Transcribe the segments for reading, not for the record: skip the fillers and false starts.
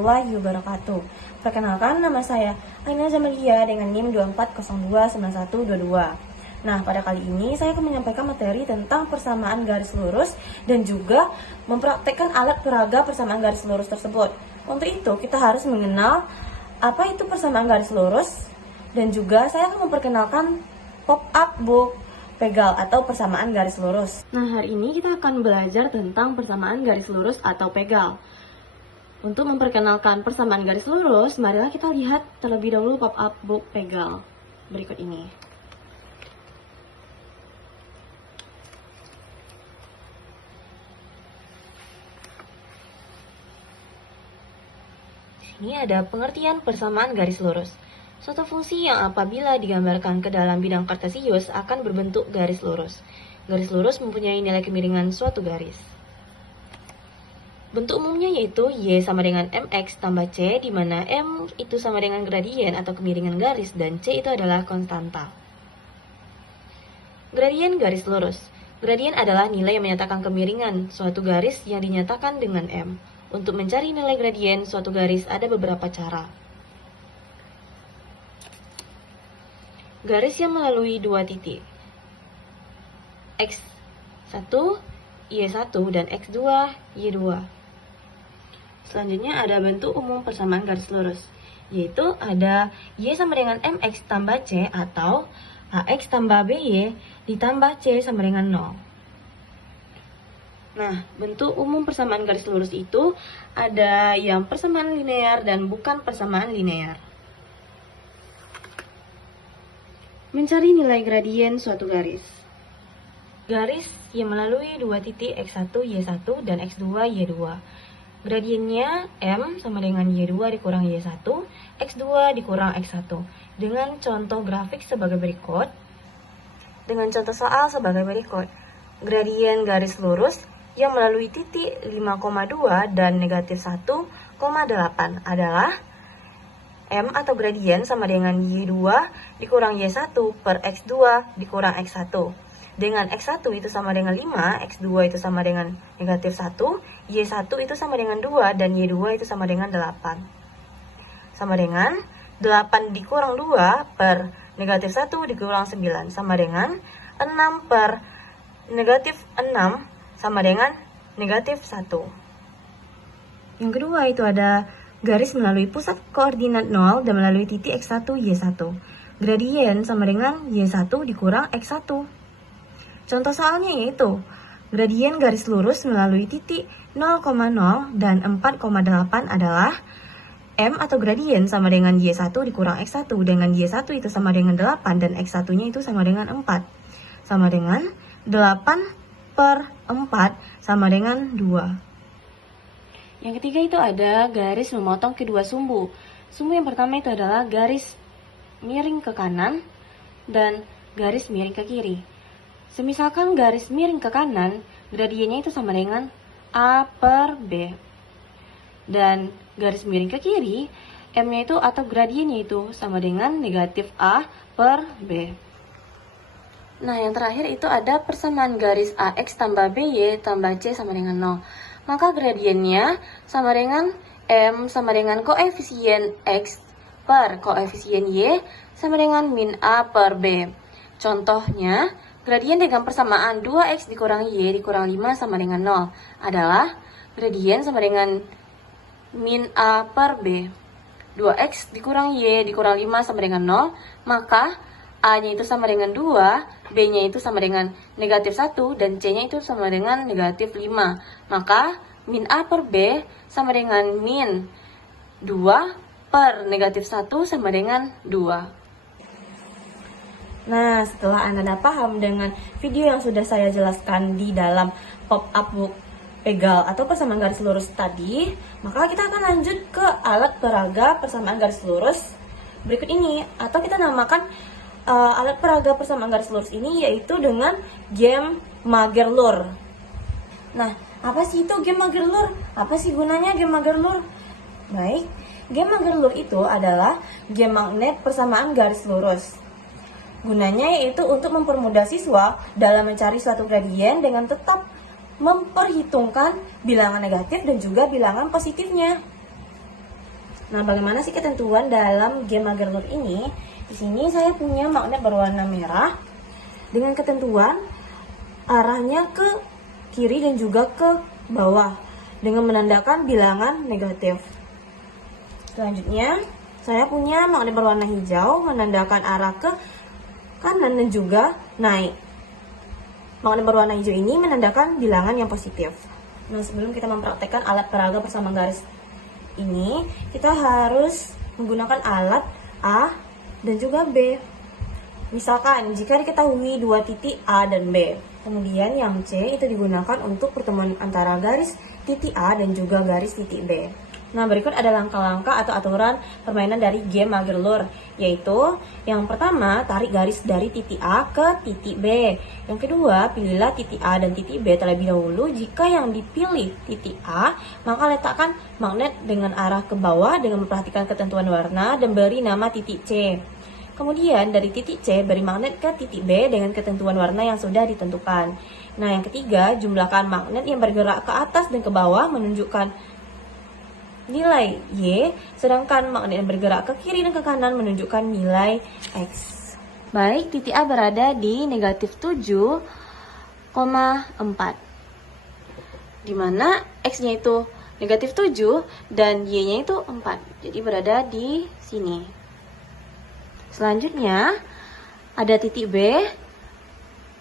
warahmatullahi wabarakatuh. Perkenalkan, nama saya Aina Zamalia dengan NIM 24029122. Nah, pada kali ini saya akan menyampaikan materi tentang persamaan garis lurus dan juga mempraktekkan alat peraga persamaan garis lurus tersebut. Untuk itu, kita harus mengenal apa itu persamaan garis lurus dan juga saya akan memperkenalkan pop-up book pegal atau persamaan garis lurus. Nah, hari ini kita akan belajar tentang persamaan garis lurus atau pegal. Untuk memperkenalkan persamaan garis lurus, marilah kita lihat terlebih dahulu pop-up book pegal berikut ini. Ini ada pengertian persamaan garis lurus. Suatu fungsi yang apabila digambarkan ke dalam bidang kartesius akan berbentuk garis lurus. Garis lurus mempunyai nilai kemiringan suatu garis. Bentuk umumnya yaitu Y sama dengan MX tambah C, di mana M itu sama dengan gradien atau kemiringan garis dan C itu adalah konstanta. Gradien garis lurus. Gradien adalah nilai yang menyatakan kemiringan suatu garis yang dinyatakan dengan M. Untuk mencari nilai gradien suatu garis ada beberapa cara. Garis yang melalui dua titik X1, Y1 dan X2, Y2. Selanjutnya ada bentuk umum persamaan garis lurus, yaitu ada Y sama dengan MX tambah C atau AX tambah BY ditambah C sama dengan 0. Nah, bentuk umum persamaan garis lurus itu ada yang persamaan linear dan bukan persamaan linear. Mencari nilai gradien suatu garis. Garis yang melalui dua titik X1, Y1 dan X2, Y2. Gradiennya M sama dengan Y2 dikurang Y1, X2 dikurang X1. Dengan contoh grafik sebagai berikut. Dengan contoh soal sebagai berikut. Gradien garis lurus yang melalui titik 5,2 dan negatif 1,8 adalah M atau gradien sama dengan Y2 dikurang Y1 per X2 dikurang X1. Dengan X1 itu sama dengan 5, X2 itu sama dengan negatif 1, Y1 itu sama dengan 2, dan Y2 itu sama dengan 8. Sama dengan 8 dikurang 2 per negatif 1 dikurang 9, sama dengan 6 per negatif 6 sama dengan negatif 1. Yang kedua itu ada garis melalui pusat koordinat 0 dan melalui titik X1, Y1. Gradien sama dengan Y1 dikurang X1. Contoh soalnya yaitu, gradien garis lurus melalui titik 0,0 dan 4,8 adalah M atau gradien sama dengan Y1 dikurang X1, dengan Y1 itu sama dengan 8 dan X1-nya itu sama dengan 4. Sama dengan 8 per 4 sama dengan 2. Yang ketiga itu ada garis memotong kedua sumbu. Sumbu yang pertama itu adalah garis miring ke kanan dan garis miring ke kiri. Semisalkan garis miring ke kanan, gradiennya itu sama dengan A per B. Dan garis miring ke kiri, M-nya itu atau gradiennya itu sama dengan negatif A per B. Nah, yang terakhir itu ada persamaan garis AX tambah BY tambah C sama dengan 0. Maka gradiennya sama dengan M sama dengan koefisien X per koefisien Y sama dengan min A per B. Contohnya, gradien dengan persamaan 2X dikurang Y dikurang 5 sama dengan 0 adalah gradien sama dengan min A per B. 2X dikurang Y dikurang 5 sama dengan 0, maka A-nya itu sama dengan 2, B-nya itu sama dengan negatif 1, dan C-nya itu sama dengan negatif 5. Maka min A per B sama dengan min 2 per negatif 1 sama dengan 2. Nah, setelah Anda paham dengan video yang sudah saya jelaskan di dalam pop-up book pegal atau persamaan garis lurus tadi, maka kita akan lanjut ke alat peraga persamaan garis lurus berikut ini, atau kita namakan alat peraga persamaan garis lurus ini yaitu dengan game Magerlur. Nah, apa sih itu game Magerlur? Apa sih gunanya game Magerlur? Baik, game Magerlur itu adalah game magnet persamaan garis lurus. Gunanya yaitu untuk mempermudah siswa dalam mencari suatu gradien dengan tetap memperhitungkan bilangan negatif dan juga bilangan positifnya. Nah, bagaimana sih ketentuan dalam game Magerlor ini? Di sini saya punya magnet berwarna merah dengan ketentuan arahnya ke kiri dan juga ke bawah dengan menandakan bilangan negatif. Selanjutnya, saya punya magnet berwarna hijau menandakan arah ke kanan dan juga naik. Magnet berwarna hijau ini menandakan bilangan yang positif. Nah, sebelum kita mempraktekkan alat peraga bersama garis ini, kita harus menggunakan alat A dan juga B. Misalkan, jika diketahui dua titik A dan B, kemudian yang C itu digunakan untuk pertemuan antara garis titik A dan juga garis titik B. Nah, berikut ada langkah-langkah atau aturan permainan dari game Magerlor, yaitu yang pertama, tarik garis dari titik A ke titik B. Yang kedua, pilihlah titik A dan titik B terlebih dahulu. Jika yang dipilih titik A, maka letakkan magnet dengan arah ke bawah dengan memperhatikan ketentuan warna dan beri nama titik C. Kemudian dari titik C beri magnet ke titik B dengan ketentuan warna yang sudah ditentukan. Nah, yang ketiga, jumlahkan magnet yang bergerak ke atas dan ke bawah menunjukkan nilai Y, sedangkan magnet yang bergerak ke kiri dan ke kanan menunjukkan nilai X. Baik, titik A berada di negatif 7,4, di mana X-nya itu negatif 7 dan Y-nya itu 4, jadi berada di sini. Selanjutnya, ada titik B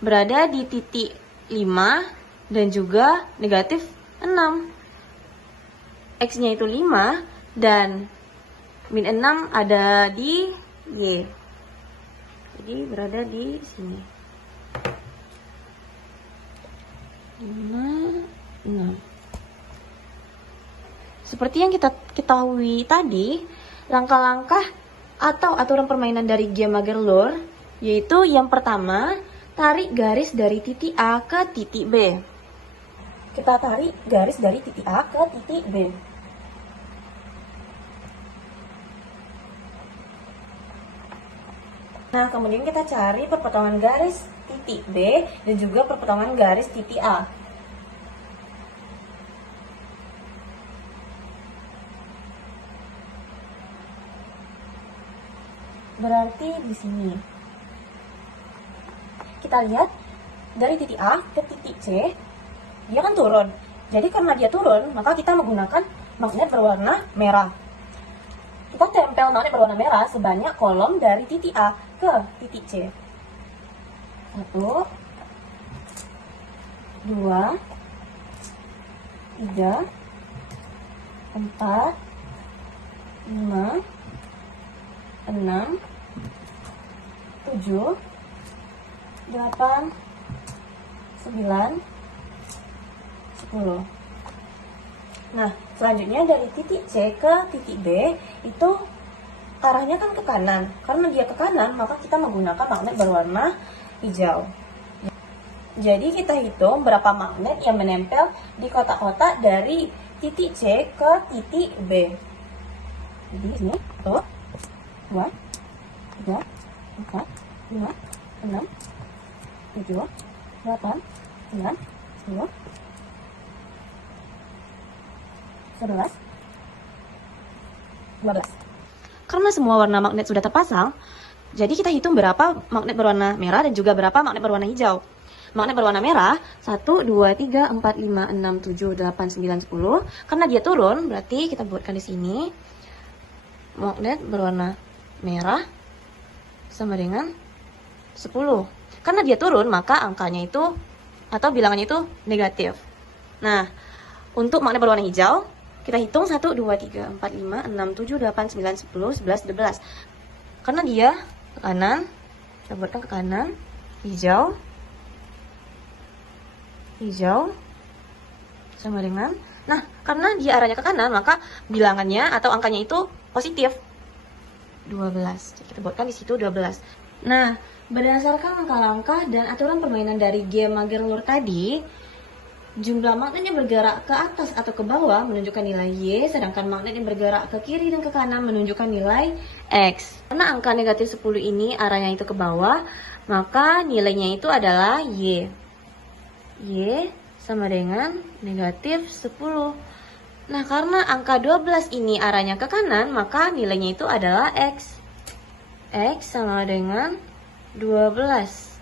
berada di titik 5 dan juga negatif 6. X-nya itu 5 dan min 6 ada di Y. Jadi berada di sini. 5, 6. Seperti yang kita ketahui tadi, langkah-langkah atau aturan permainan dari game Magerlor, yaitu yang pertama, tarik garis dari titik A ke titik B. Kita tarik garis dari titik A ke titik B. Nah, kemudian kita cari perpotongan garis titik B dan juga perpotongan garis titik A. Berarti di sini. Kita lihat dari titik A ke titik C, dia kan turun. Jadi karena dia turun, maka kita menggunakan magnet berwarna merah. Kita tempel magnet berwarna merah sebanyak kolom dari titik A ke titik C. 1, 2, 3, 4, 5, 6, 7, 8, 9, 10. Nah, selanjutnya dari titik C ke titik B itu arahnya kan ke kanan. Karena dia ke kanan, maka kita menggunakan magnet berwarna hijau. Jadi kita hitung berapa magnet yang menempel di kotak-kotak dari titik C ke titik B. Jadi ini 1, 2, 3, 4, 5, 6, 7, 8, 9, 10, 11, 12. Karena semua warna magnet sudah terpasang, jadi kita hitung berapa magnet berwarna merah dan juga berapa magnet berwarna hijau. Magnet berwarna merah 1, 2, 3, 4, 5, 6, 7, 8, 9, 10. Karena dia turun, berarti kita buatkan di sini magnet berwarna merah sama dengan 10. Karena dia turun, maka angkanya itu atau bilangannya itu negatif. Nah, untuk magnet berwarna hijau, kita hitung 1, 2, 3, 4, 5, 6, 7, 8, 9, 10, 11, 12. Karena dia ke kanan, kita buatkan ke kanan, hijau, hijau, sama dengan, nah, karena dia arahnya ke kanan, maka bilangannya atau angkanya itu positif. 12. Jadi kita buatkan di situ 12. Nah, berdasarkan langkah-langkah dan aturan permainan dari game Magerlor tadi, jumlah magnet yang bergerak ke atas atau ke bawah menunjukkan nilai Y, sedangkan magnet yang bergerak ke kiri dan ke kanan menunjukkan nilai X. Karena angka negatif 10 ini arahnya itu ke bawah, maka nilainya itu adalah Y. Y sama dengan negatif 10. Nah, karena angka 12 ini arahnya ke kanan, maka nilainya itu adalah X. X sama dengan 12.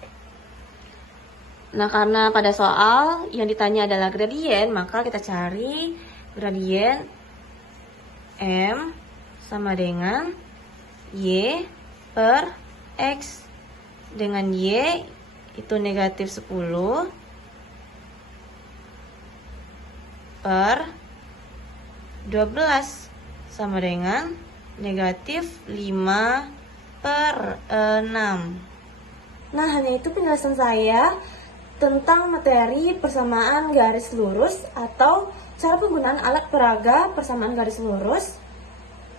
Nah, karena pada soal yang ditanya adalah gradien, maka kita cari gradien M sama dengan Y per X. Dengan Y itu negatif 10 per 12 sama dengan negatif 5 per 6. Nah, hanya itu penjelasan saya tentang materi persamaan garis lurus atau cara penggunaan alat peraga persamaan garis lurus.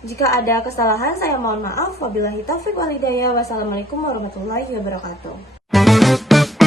Jika ada kesalahan, saya mohon maaf. Wabillahi taufiq wal hidayah. Wassalamualaikum warahmatullahi wabarakatuh.